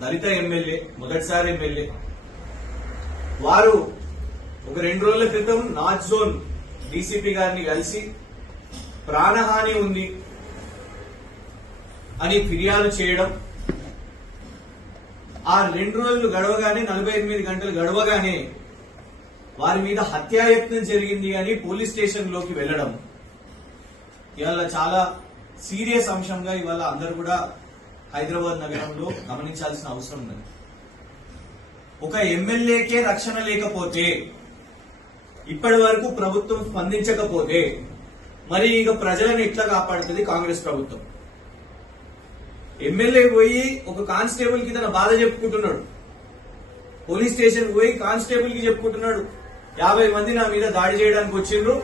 దళిత MLA, మొదటిసారి MLA వారు ఒక 2 రోజుల క్రితం నార్త్ జోన్ డీసీపీ గారిని కలిసి ప్రాణహాని ఉంది అని ఫిర్యాదు చేయడం, ఆ 2 రోజులు గడవగానే 48 గంటలు గడవగానే వారి మీద హత్యాయత్నం జరిగింది అని పోలీస్ స్టేషన్ లోకి వెళ్లడం ఇవాళ చాలా సీరియస్ అంశంగా ఇవాళ అందరూ కూడా హైదరాబాద్ నగరంలో గమనించాల్సిన అవసరం ఉంది. ఒక ఎమ్మెల్యేకే రక్షణ లేకపోతే, ఇప్పటి వరకు ప్రభుత్వం స్పందించకపోతే మరి ఇక ప్రజలను ఎట్లా కాపాడుతుంది కాంగ్రెస్ ప్రభుత్వం? ఎమ్మెల్యే పోయి ఒక కానిస్టేబుల్ కి తన బాధ చెప్పుకుంటున్నాడు, పోలీస్ స్టేషన్ పోయి కానిస్టేబుల్ కి చెప్పుకుంటున్నాడు, 50 మంది నా మీద దాడి చేయడానికి వచ్చిండ్రు,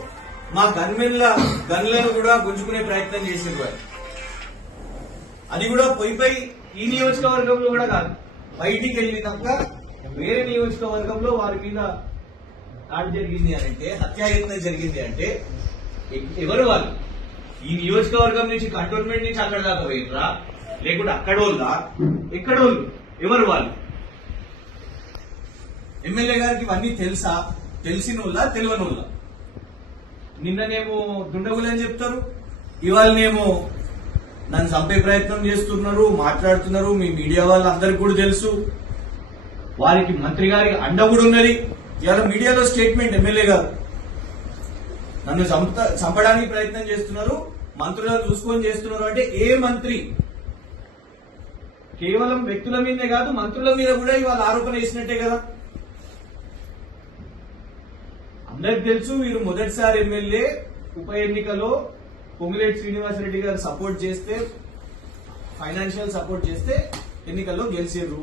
మా గన్లను కూడా గుంజుకునే ప్రయత్నం చేసిండ్రు. అది కూడా పోయి ఈ నియోజకవర్గంలో కూడా కాదు, బయటికి వెళ్ళినాక వేరే నియోజకవర్గంలో వారి మీద దాడి జరిగింది అని అంటే, హత్యాయత్నం జరిగింది అంటే ఎవరు వాళ్ళు? ఈ నియోజకవర్గం నుంచి కంటోన్మెంట్ నుంచి అక్కడ దాకా పోయినరా, లేకుంటే అక్కడోళ్ళా, ఎక్కడోళ్ళు, ఎవరు వాళ్ళు? ఎమ్మెల్యే గారికి ఇవన్నీ తెలుసా? తెలిసినోళ్ళ తెలియనోళ్ళ? నిన్ననేమో దుండగులని చెప్తారు, ఇవాళనేమో నన్ను చంపే ప్రయత్నం చేస్తున్నారు, మాట్లాడుతున్నారు. మీ మీడియా వాళ్ళందరికీ కూడా తెలుసు, వారికి మంత్రి గారికి అండ కూడా ఉన్నది. ఇవాళ మీడియాలో స్టేట్మెంట్, ఎమ్మెల్యే గారు నన్ను చంపడానికి ప్రయత్నం చేస్తున్నారు, మంత్రులను చూసుకొని చేస్తున్నారు అంటే ఏ మంత్రి? కేవలం వ్యక్తుల మీదే కాదు, మంత్రుల మీద కూడా ఇవాళ ఆరోపణ చేసినట్టే కదా. అందరికి తెలుసు, వీరు మొదటిసారి ఎమ్మెల్యే. ఉప ఎన్నికలో పొంగులేటి శ్రీనివాసరెడ్డి గారు సపోర్ట్ చేస్తే, ఫైనాన్షియల్ సపోర్ట్ చేస్తే ఎన్నికల్లో గెలిచారు.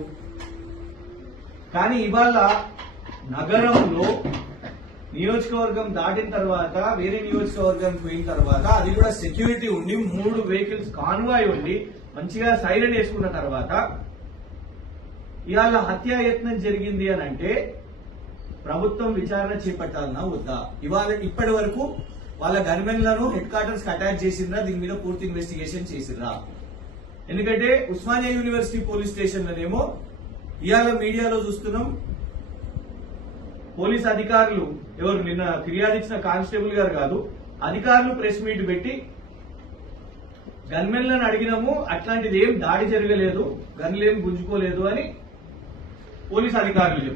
కానీ ఇవాళ నగరంలో నియోజకవర్గం దాటిన తర్వాత, వేరే నియోజకవర్గం పోయిన తర్వాత, అది కూడా సెక్యూరిటీ ఉండి 3 వెహికల్స్ కాన్వాయ్ ఉండి మంచిగా సైరన్ వేసుకున్న తర్వాత ఇవాళ హత్యాయత్నం జరిగింది అని అంటే ప్రభుత్వం విచారణ చేపట్టాలన్నా వద్దా? ఇవాళ ఇప్పటి వరకు వాళ్ళ గన్మెన్లను హెడ్ క్వార్టర్స్ కి అటాచ్ చేసిండ్రా? దీని మీద పూర్తి ఇన్వెస్టిగేషన్ చేసిండ్రా? ఎందుకంటే ఉస్మానియా యూనివర్సిటీ పోలీస్ స్టేషన్ లోనేమో ఇవాళ మీడియాలో చూస్తున్నాం, పోలీస్ అధికారులు, ఎవరు నిన్న ఫిర్యాదు ఇచ్చిన కానిస్టేబుల్ గారు కాదు, అధికారులు ప్రెస్ మీట్ పెట్టి గన్మెన్లను అడిగినాము, అట్లాంటిది ఏం దాడి జరగలేదు, గన్లేం గుంజుకోలేదు అని పోలీస్ అధికారులు చెప్పారు.